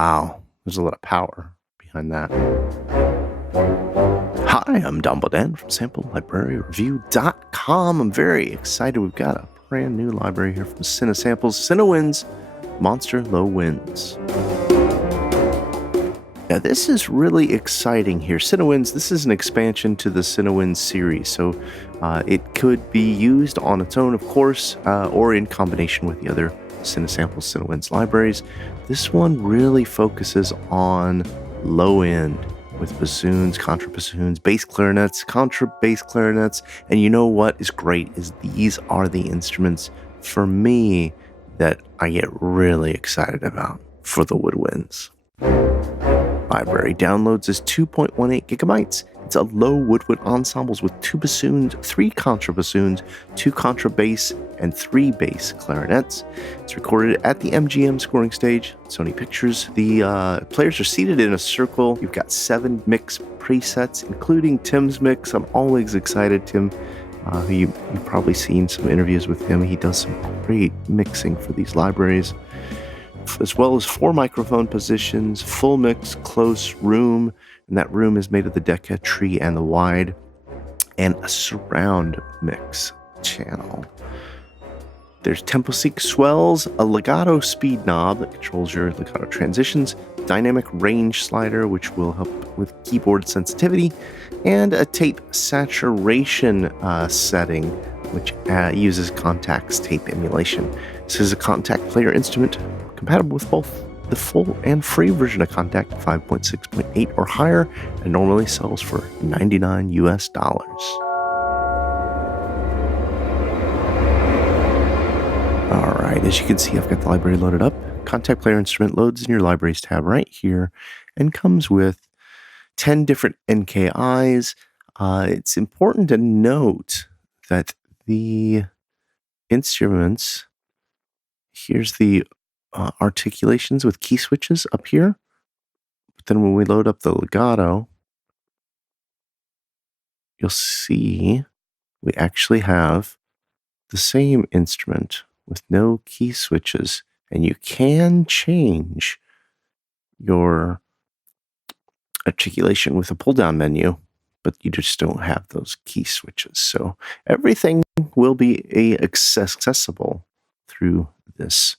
Wow, there's a lot of power behind that. Hi, I'm Don Bodan from SampleLibraryReview.com. I'm very excited. We've got a brand new library here from CineWinds Monster Low Winds. Now, this is really exciting here. CineWinds, this is an expansion to the CineWinds series, so it could be used on its own, of course, or in combination with the other CineWinds libraries. This one really focuses on low end with bassoons, contrabassoons, bass clarinets, contrabass clarinets, and you know what is great is these are the instruments for me that I get really excited about for the woodwinds. Library downloads is 2.18 gigabytes. It's a low woodwind ensembles with 2 bassoons, 3 contrabassoons, 2 contrabass, and 3 bass clarinets. It's recorded at the MGM scoring stage, Sony Pictures. The players are seated in a circle. You've got 7 mix presets, including Tim's mix. I'm always excited. Tim, you've probably seen some interviews with him. He does some great mixing for these libraries, as well as 4 microphone positions, full mix, close room, and that room is made of the Decca tree and the wide, and a surround mix channel. There's tempo sync swells, a legato speed knob that controls your legato transitions, dynamic range slider, which will help with keyboard sensitivity, and a tape saturation setting, which uses Contact's tape emulation. This is a Contact player instrument compatible with both the full and free version of Contact 5.6.8 or higher, and normally sells for $99 US. All right, as you can see, I've got the library loaded up. Contact player instrument loads in your libraries tab right here and comes with 10 different NKIs. It's important to note that the instruments, here's the articulations with key switches up here. But then when we load up the legato, you'll see we actually have the same instrument with no key switches, and you can change your articulation with a pull-down menu, but you just don't have those key switches. So everything will be accessible through this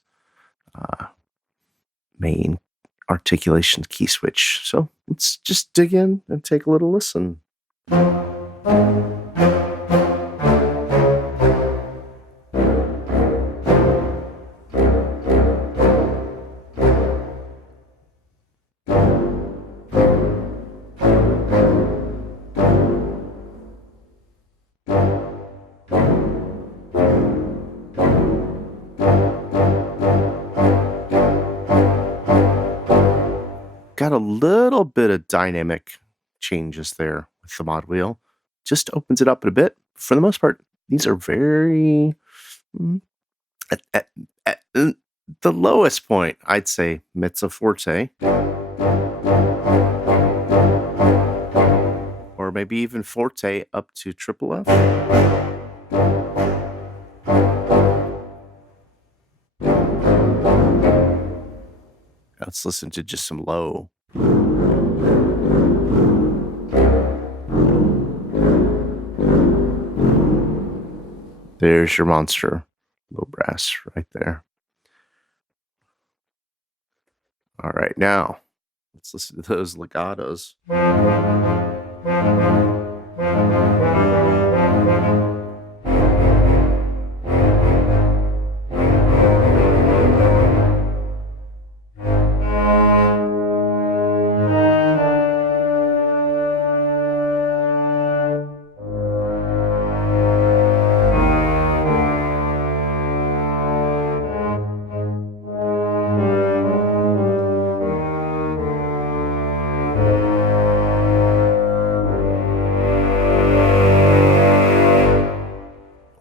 main articulation key switch. So let's just dig in and take a little listen. Got a little bit of dynamic changes there with the mod wheel. Just opens it up a bit. For the most part, these are very... At the lowest point, I'd say mezzo forte. Or maybe even forte up to triple F. Let's listen to just some low. There's your monster low brass right there. All right, now let's listen to those legatos.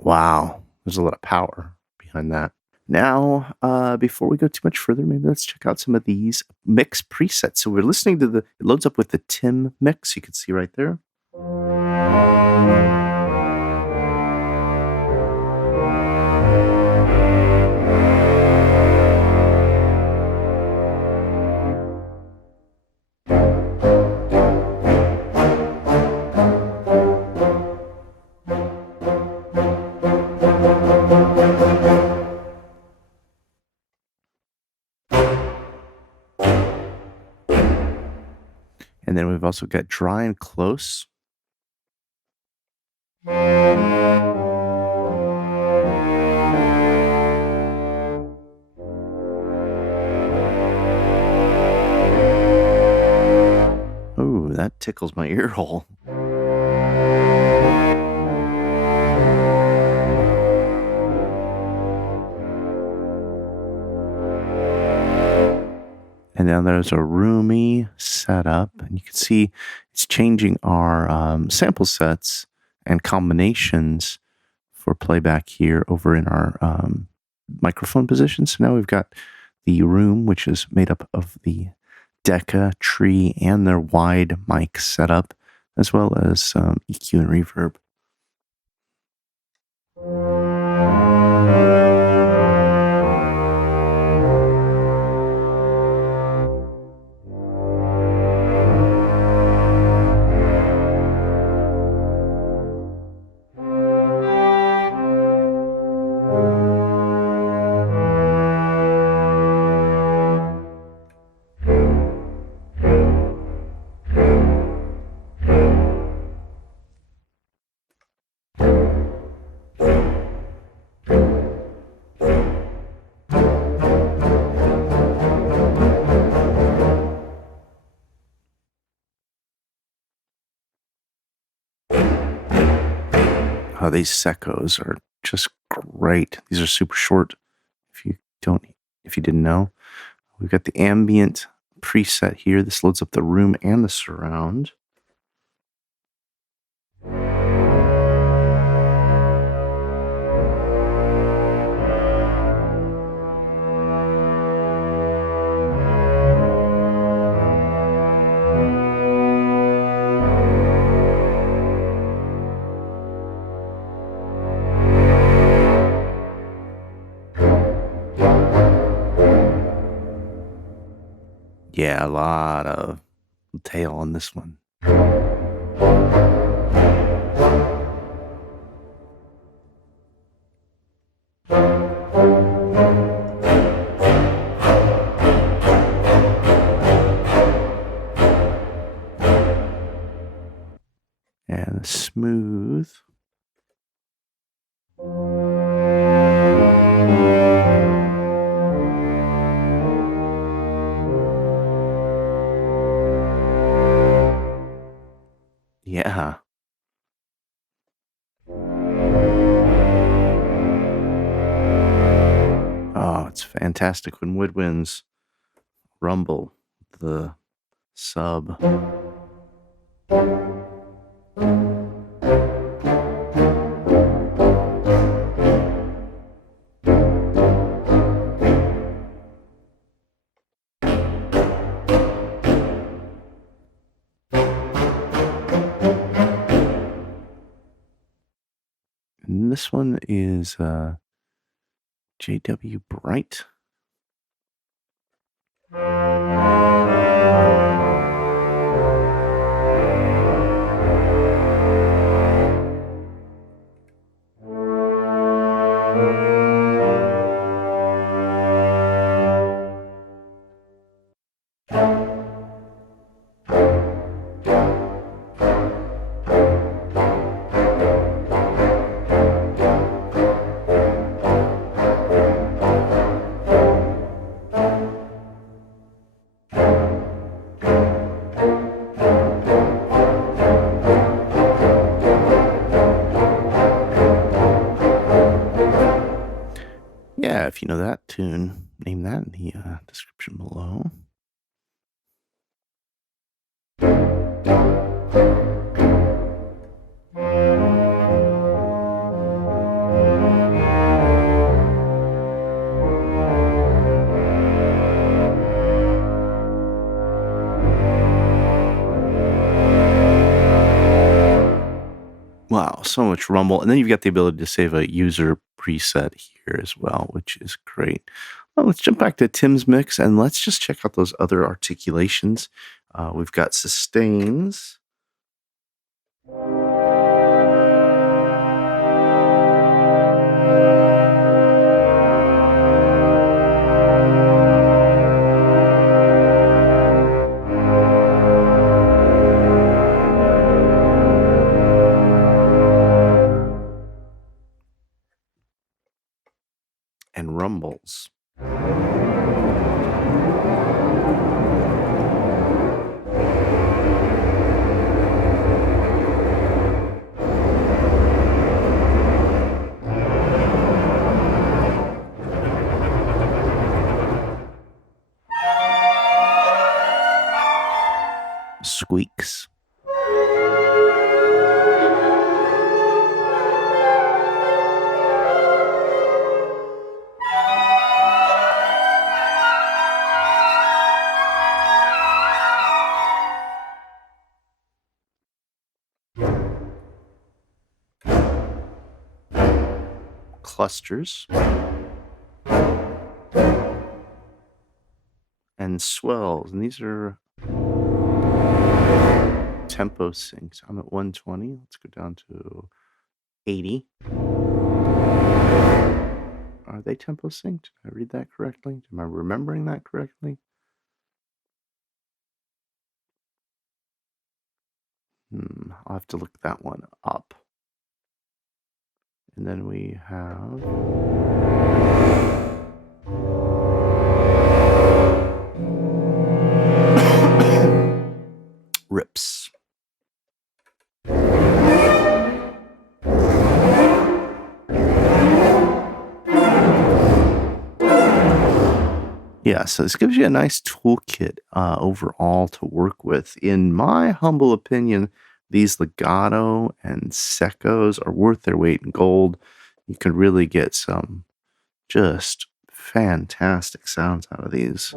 Wow, there's a lot of power behind that. Now, before we go too much further, maybe let's check out some of these mix presets. So we're listening to it loads up with the Tim mix, you can see right there. And then we've also got dry and close. Oh, that tickles my ear hole. And now there's a roomy setup, and you can see it's changing our sample sets and combinations for playback here over in our microphone position. So now we've got the room, which is made up of the Decca, tree, and their wide mic setup, as well as EQ and reverb. Oh, these secos are just great. These are super short. If you didn't know, we've got the ambient preset here. This loads up the room and the surround. Yeah, a lot of tail on this one. And smooth. Yeah. Oh, it's fantastic when woodwinds rumble the sub. And this one is JW Bright. Yeah, if you know that tune, name that in the description below. Wow, so much rumble. And then you've got the ability to save a user preset here as well, which is great. Well, let's jump back to Tim's mix and let's just check out those other articulations. We've got sustains. squeaks. Clusters and swells, and these are tempo syncs. I'm at 120. Let's go down to 80. Are they tempo synced? Did I read that correctly? Am I remembering that correctly? I'll have to look that one up. And then we have rips. Yeah, so this gives you a nice toolkit overall to work with. In my humble opinion, these legato and seccos are worth their weight in gold. You can really get some just fantastic sounds out of these.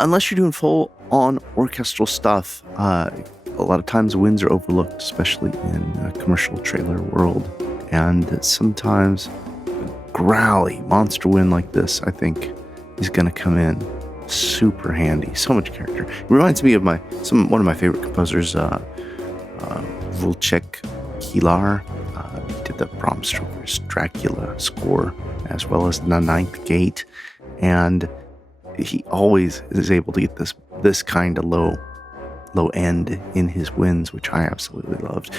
Unless you're doing full-on orchestral stuff, a lot of times winds are overlooked, especially in a commercial trailer world. And sometimes a growly monster wind like this, I think, is going to come in super handy. So much character. It reminds me of one of my favorite composers, Wojciech Kilar. He did the Bram Stoker's Dracula score, as well as The Ninth Gate. And he always is able to get this kind of low end in his winds, which I absolutely loved.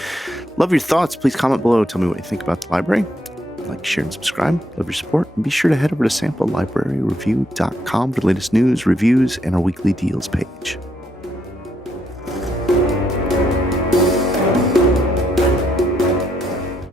Love your thoughts. Please comment below. Tell me what you think about the library. Like, share, and subscribe. Love your support. And be sure to head over to samplelibraryreview.com for the latest news, reviews, and our weekly deals page.